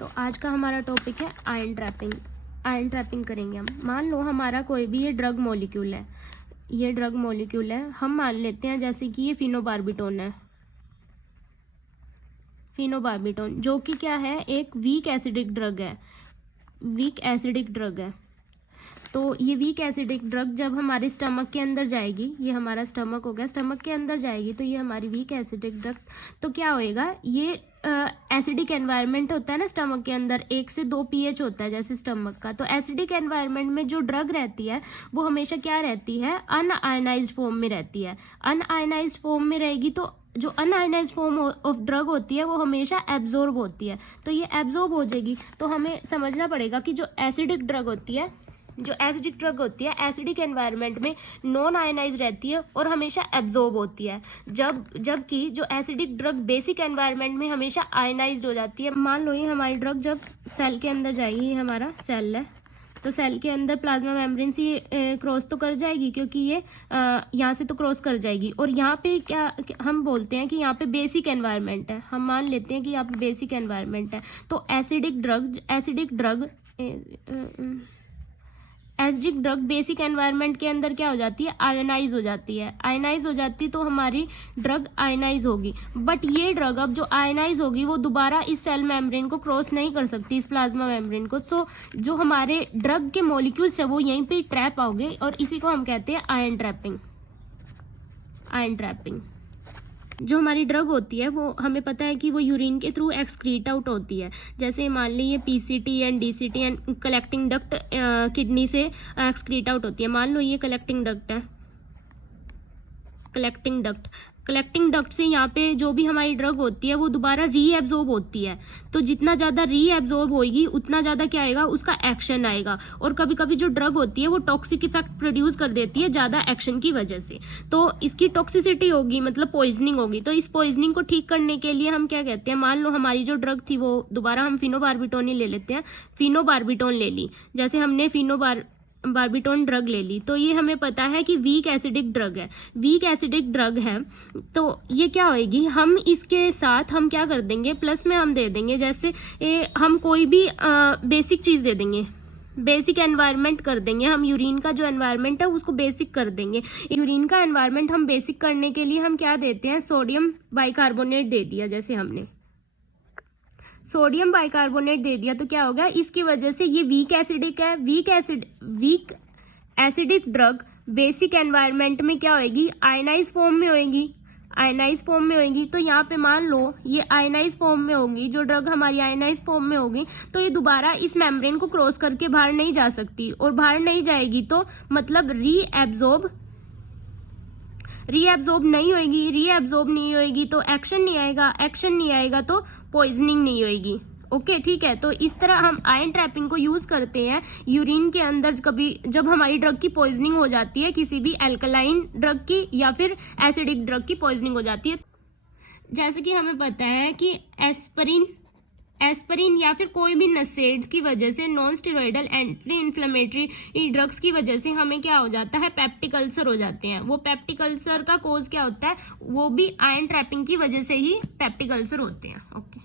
तो आज का हमारा टॉपिक है आयन ट्रैपिंग। आयन ट्रैपिंग करेंगे हम। मान लो हमारा कोई भी ये ड्रग मॉलिक्यूल है, ये ड्रग मॉलिक्यूल है, हम मान लेते हैं जैसे कि ये फिनोबार्बिटोन है, फिनोबार्बिटोन जो कि क्या है, एक वीक एसिडिक ड्रग है, वीक एसिडिक ड्रग है। तो ये वीक एसिडिक ड्रग जब हमारे स्टमक के अंदर जाएगी, ये हमारा स्टमक हो गया, स्टमक के अंदर जाएगी तो ये हमारी वीक एसिडिक ड्रग, तो क्या होएगा, ये एसिडिक एनवायरनमेंट होता है ना स्टमक के अंदर, 1 से 2 pH होता है जैसे स्टमक का। तो एसिडिक एनवायरनमेंट में जो ड्रग रहती है वो हमेशा क्या रहती है, अनआयनाइज्ड फॉर्म में रहती है। अनआयनाइज्ड फॉर्म में रहेगी तो जो अनआयनाइज्ड फॉर्म ऑफ ड्रग होती है वो हमेशा एब्जॉर्ब होती है। तो ये एब्जॉर्ब हो जाएगी, तो हमें समझना पड़ेगा कि जो एसिडिक ड्रग होती है, जो एसिडिक ड्रग होती है एसिडिक एनवायरनमेंट में नॉन आयनाइज रहती है और हमेशा एब्जॉर्ब होती है, जबकि जो एसिडिक ड्रग बेसिक एनवायरनमेंट में हमेशा आयनाइज्ड हो जाती है। मान लो ये हमारी ड्रग जब सेल के अंदर जाएगी, ये हमारा सेल है, तो सेल के अंदर प्लाज्मा मेम्ब्रेन से क्रॉस तो कर जाएगी, क्योंकि ये यहाँ से तो क्रॉस कर जाएगी। और यहाँ पे क्या हम बोलते हैं कि यहाँ पे बेसिक एनवायरनमेंट है, हम मान लेते हैं कि यहाँ पे बेसिक एनवायरनमेंट है। तो एसिडिक ड्रग बेसिक एनवायरनमेंट के अंदर क्या हो जाती है, आयनाइज हो जाती है। आयनाइज हो जाती तो हमारी ड्रग आयनाइज होगी, बट ये ड्रग अब जो आयनाइज होगी वो दोबारा इस सेल मेम्ब्रेन को क्रॉस नहीं कर सकती, इस प्लाज्मा मेम्ब्रेन को। सो जो हमारे ड्रग के मॉलिक्यूल्स है वो यहीं पे ट्रैप आओगे, और इसी को हम कहते हैं आयन ट्रैपिंग। आयन ट्रैपिंग जो हमारी ड्रग होती है वो हमें पता है कि वो यूरिन के थ्रू एक्सक्रीट आउट होती है। जैसे मान लीजिए PCT and DCT and collecting duct kidney से एक्सक्रीट आउट होती है। मान लो ये कलेक्टिंग डक्ट है, कलेक्टिंग डक्ट से यहाँ पे जो भी हमारी ड्रग होती है वो दोबारा रीएब्जॉर्ब होती है। तो जितना ज़्यादा रीएब्जॉर्ब होगी उतना ज़्यादा क्या आएगा, उसका एक्शन आएगा। और कभी कभी जो ड्रग होती है वो टॉक्सिक इफेक्ट प्रोड्यूस कर देती है ज़्यादा एक्शन की वजह से, तो इसकी टॉक्सिसिटी होगी, मतलब पॉइजनिंग होगी। तो इस पॉइजनिंग को ठीक करने के लिए हम क्या कहते हैं, मान लो हमारी जो ड्रग थी वो दोबारा हम फिनोबार्बिटोन ही ले लेते हैं, फिनोबार्बिटोन ले ली, जैसे हमने बार्बिटोन ड्रग ले ली, तो ये हमें पता है कि वीक एसिडिक ड्रग है, वीक एसिडिक ड्रग है। तो ये क्या होएगी, हम इसके साथ हम क्या कर देंगे, प्लस में हम दे देंगे, जैसे हम कोई भी बेसिक चीज़ दे देंगे, बेसिक एनवायरनमेंट कर देंगे। हम यूरिन का जो एनवायरनमेंट है उसको बेसिक कर देंगे। यूरिन का एनवायरनमेंट हम बेसिक करने के लिए हम क्या देते हैं, सोडियम बाइकार्बोनेट दे दिया। जैसे हमने सोडियम बाइकार्बोनेट दे दिया तो क्या हो गया, इसकी वजह से ये वीक एसिडिक है। Weak acidic drug basic environment में क्या होएगी, आयनाइज फॉर्म में होएगी, आयनाइज फॉर्म में होएगी। तो यहाँ पे मान लो ये आयनाइज फॉर्म में होगी, जो ड्रग हमारी आयनाइज फॉर्म में होगी, तो ये दोबारा इस मेम्ब्रेन को क्रॉस करके बाहर नहीं जा सकती, और बाहर नहीं जाएगी तो मतलब रीएब्जॉर्ब नहीं होएगी, रीएब्जॉर्ब नहीं होएगी तो एक्शन नहीं आएगा, एक्शन नहीं आएगा तो पॉइजनिंग नहीं होएगी। ओके, ठीक है। तो इस तरह हम आयन ट्रैपिंग को यूज करते हैं यूरिन के अंदर, कभी जब हमारी ड्रग की पॉइजनिंग हो जाती है, किसी भी एल्कलाइन ड्रग की या फिर एसिडिक ड्रग की पॉइजनिंग हो जाती है। जैसे कि हमें पता है कि एस्पिरिन या फिर कोई भी नसेड्स की वजह से, non steroidal anti inflammatory drugs की वजह से हमें क्या हो जाता है, पेप्टिक अल्सर हो जाते हैं। वो पेप्टिक अल्सर का कोज क्या होता है, वो भी आयन ट्रैपिंग की वजह से ही पेप्टिक अल्सर होते हैं। ओके।